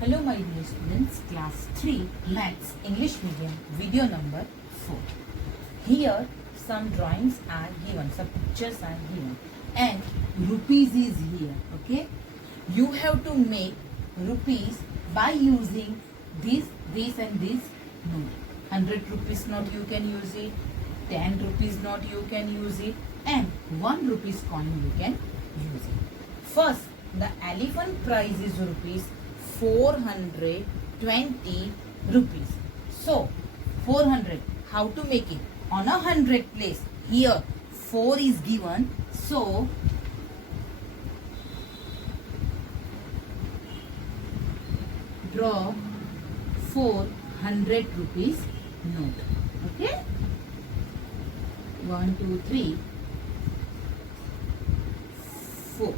Hello my dear students, class 3 Maths English medium video number 4. Here some drawings are given, some pictures are given and rupees is here, okay. You have to make rupees by using this and this note. 100 rupees note you can use it, 10 rupees note you can use it and 1 rupees coin you can use it. First, the elephant price is rupees 420 rupees. So 400, how to make it? On a 100 place, here 4 is given, so draw 400 rupees note. Okay, 1 2 3 4.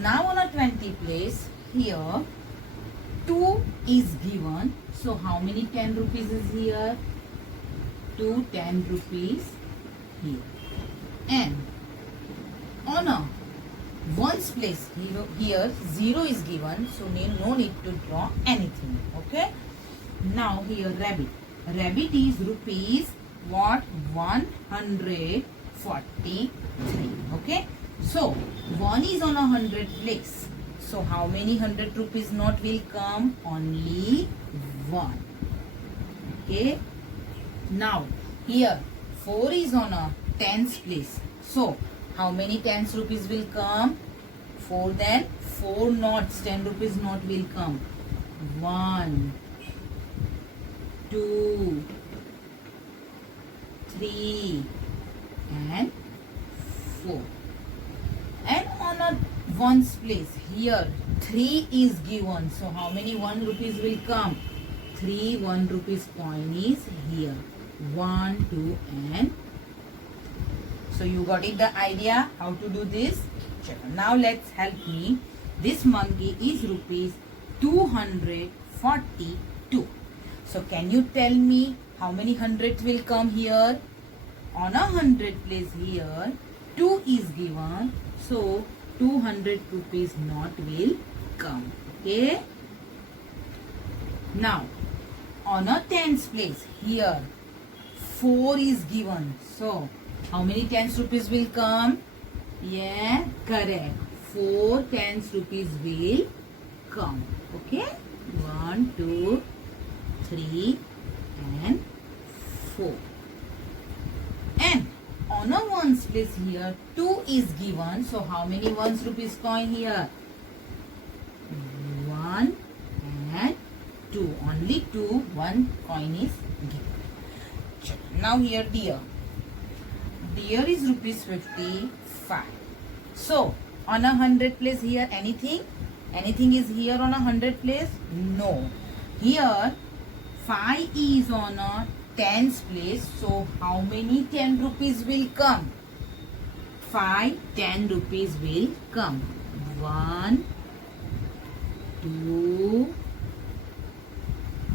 Now on a 20 place, here 2 is given, so how many 10 rupees is here? 2 10 rupees here. And on a ones place, here 0 is given, so no need to draw anything. Okay, now here rabbit is rupees what? 143. Okay, so 1 is on a 100 place, so how many 100 rupees note will come? Only 1. Okay, now here 4 is on a tens place, so how many tens rupees will come? 4, then 4 notes, 10 rupees note will come. 1 2 3 and 4. And on a ones place, here 3 is given, so how many 1 rupees will come? 3 1 rupees coin is here. 1 2 and so you got it, the idea how to do this. Now let's help me. This monkey is rupees 242. So can you tell me how many hundreds will come here? On a 100 place, here 2 is given, so 200 rupees note will come. Okay, now on a tens place, here 4 is given, so how many tens rupees will come? Yeah, correct, 4 tens rupees will come. Okay, 1 2 3 and 4. And on a ones place, here 2 is given, so how many ones rupees coin here? 1 and 2, only 2, 1 coin is given. Now here deer is rupees 55. So on a 100 place, here anything is here on a 100 place? No. Here 5 is on a tens place, so how many 10 rupees will come? 5 10 rupees will come. 1 2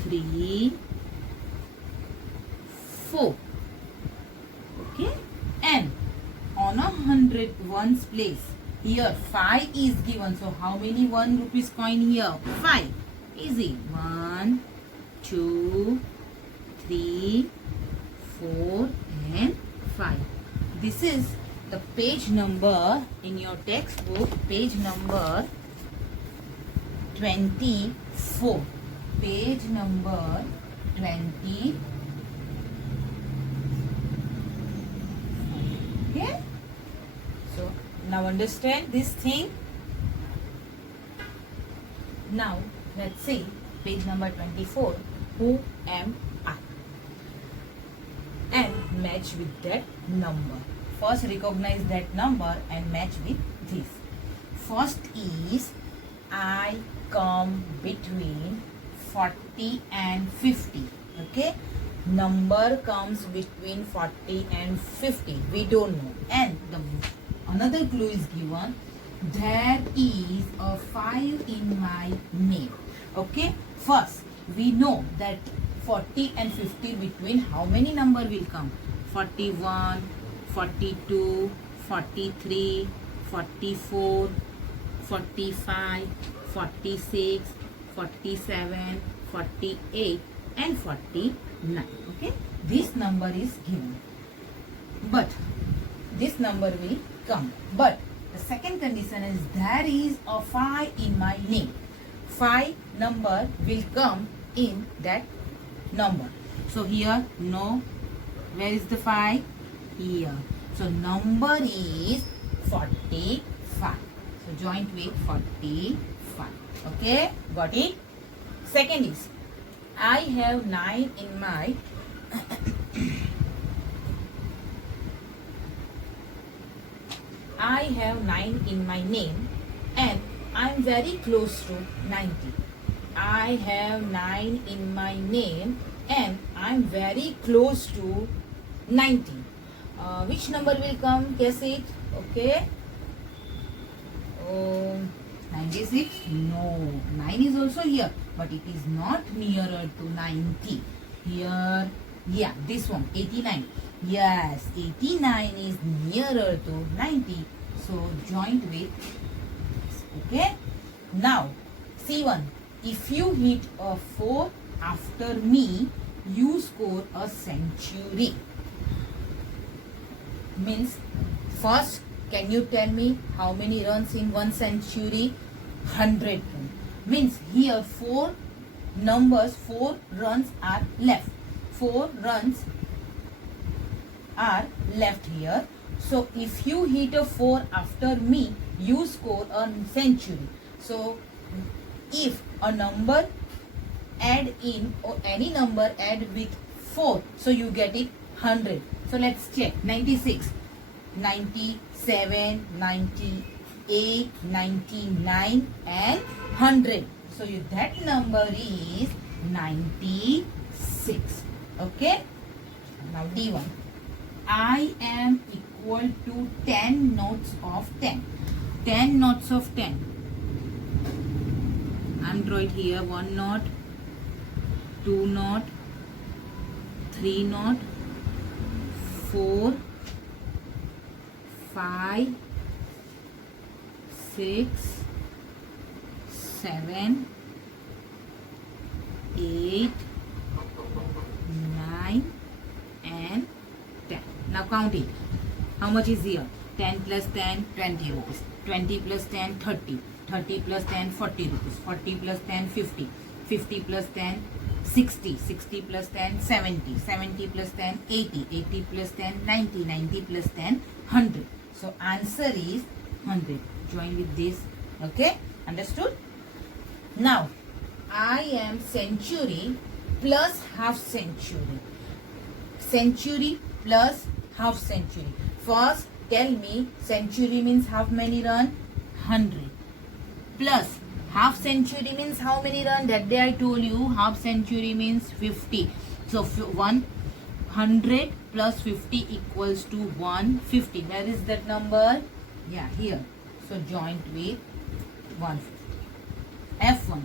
3 4. Okay, and on a 100 ones place, here 5 is given, so how many 1 rupees coin here? 5. Easy. 1 2 3 4 and 5. This is the page number in your textbook, page number 24. Page number 20. Okay, so now understand this thing. Now let's see page number 24. Who am I? And match with that number. First recognize that number and match with this. First is I come between 40 and 50. Okay, number comes between 40 and 50, we don't know. And another clue is given, there is a 5 in my name. Okay, first we know that 40 and 50 between how many number will come? 41 42 43 44 45 46 47, 48 and 49. Okay, this number is given, but this number will come. But the second condition is there is a 5 in my name. 5 number will come in that number. So here, no, where is the 5? Here. So number is 45. So joint with 45. Okay, got it? Second is, I have 9 in my I have 9 in my name and I'm very close to 90. I have 9 in my name and I'm very close to 90. Which number will come? Guess it. Okay. 96? No. 9 is also here, but it is not nearer to 90. Here, yeah, this one, 89. Yes, 89 is nearer to 90. So joint with, okay. Now, C1. If you hit a 4 after me, you score a century. Means, first, can you tell me how many runs in 1 century? 100 runs. Means here 4 runs are left. 4 runs are left here. So if you hit a 4 after me, you score a century. So if a number add in or any number add with 4, so you get it 100. So let's check. 96, 97, 98, 99 and 100. So that number is 96. Okay. Now D1. I am equal to 10 notes of 10. 10 notes of 10. I'm drawing here 1 knot, 2 knot, 3 knot, 4, 5, 6, 7, 8, 9 and 10. Now count it. How much is here? 10 plus 10, 20 rupees. 20 plus 10, 30. 30 plus 10, 40 rupees. 40 plus 10, 50. 50 plus 10, 60. 60 plus 10, 70. 70 plus 10, 80. 80 plus 10, 90. 90 plus 10, 100. So answer is 100. Join with this. Okay? Understood? Now, I am century plus half century. Century plus half century. First, tell me century means how many run? 100. Plus half century means how many run? That day I told you half century means 50. So 100 plus 50 equals to 150. Where is that number? Yeah, here. So joint with 150. F1.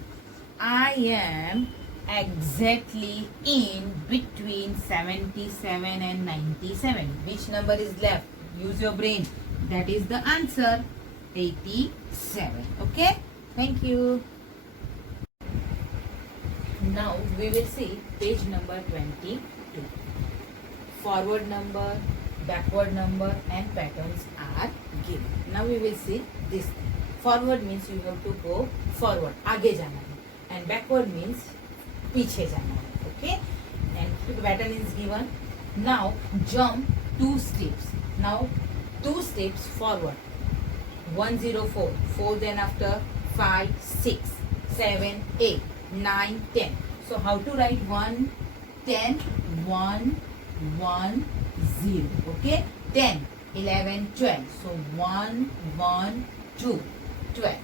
I am exactly in between 77 and 97. Which number is left? Use your brain. That is the answer. 87. Okay? Thank you. Now we will see page number 22. Forward number, backward number and patterns are given. Now we will see this. Forward means you have to go forward, आगे जाना है, and backward means पीछे जाना है. Okay? And the pattern is given. Now jump 2 steps. Now 2 steps forward. 104. 4 then after 5, 6, 7, 8, 9, 10. So how to write 1, 10, 1, 1, 0. Okay? 10, 11, 12. So 1, 1, 2, 12.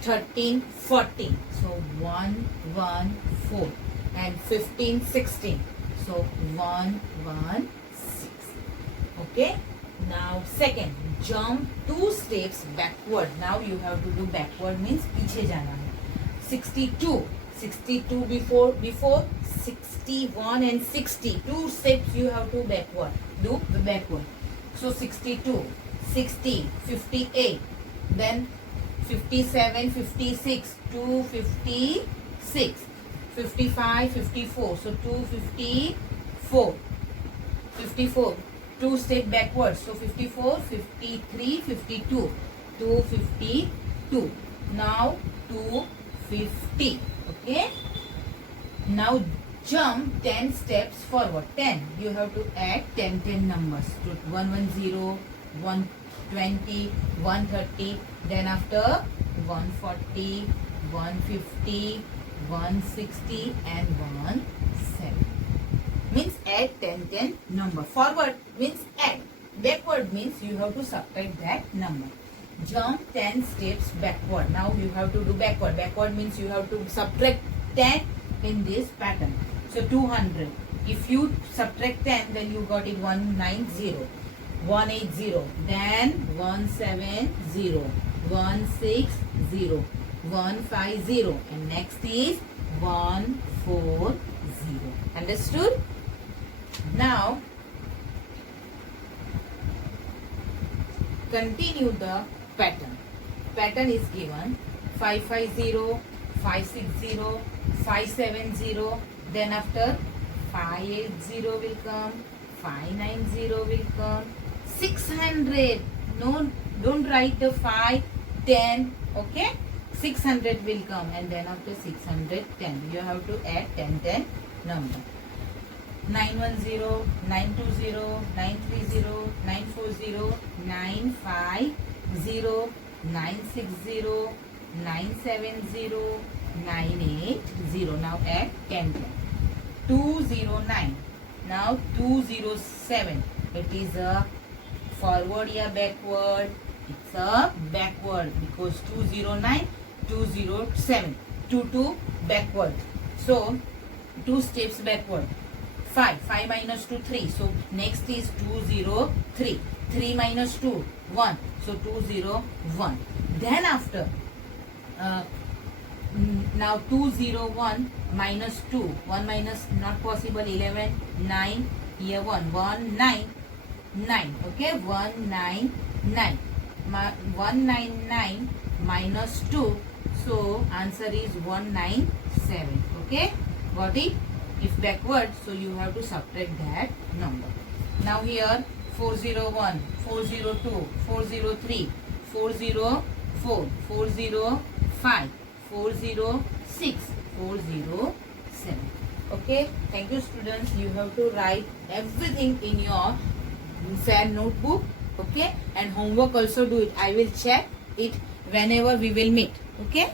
13, 14. So 1, 1, 4. And 15, 16. So 1, 1, 6. Okay? Now second, jump 2 steps backward. Now you have to do backward means पीछे जाना है. 62. 62 before 61 and 60. 2 steps you have to backward. Do the backward. So 62, 60, 58, then 57, 56, 256, 55, 54, so 254, 54, 2 step backwards, so 54, 53, 52, 252, now 250, okay. Now jump 10 steps forward. 10. You have to add 10 numbers. So 110, 120, 130. Then after 140, 150, 160 and 170. Means add 10 number. Forward means add. Backward means you have to subtract that number. Jump 10 steps backward. Now you have to do backward. Backward means you have to subtract 10 in this pattern. So 200. If you subtract 10, then you got it 190, 180, then 170, 160, 150, and next is 140. Understood? Now continue the pattern. Pattern is given 550, 560, 570, then after 580 will come, 590 will come, 600. No, don't write the 5, 10, okay? 600 will come, and then after 610 you have to add 10 number. 910, 920, 930, 940, 950, 960, 970, 980. Now add 10. 209. Now 207. It is a forward or backward? It's a backward because 209, 207. 2 backward. So 2 steps backward. 5 minus 2, 3. So next is 203. 3 minus 2, 1. So 201. Then after now 201 minus 2. 1 minus not possible. 11, 9. Here 1. 199. Okay, 199. 199 minus 2. So answer is 197. Okay, got it? If backward, so you have to subtract that number. Now here 401, 402, 403, 404, 405, 406, 407. Okay, thank you students. You have to write everything in your fair notebook. Okay, and homework also do it. I will check it whenever we will meet. Okay.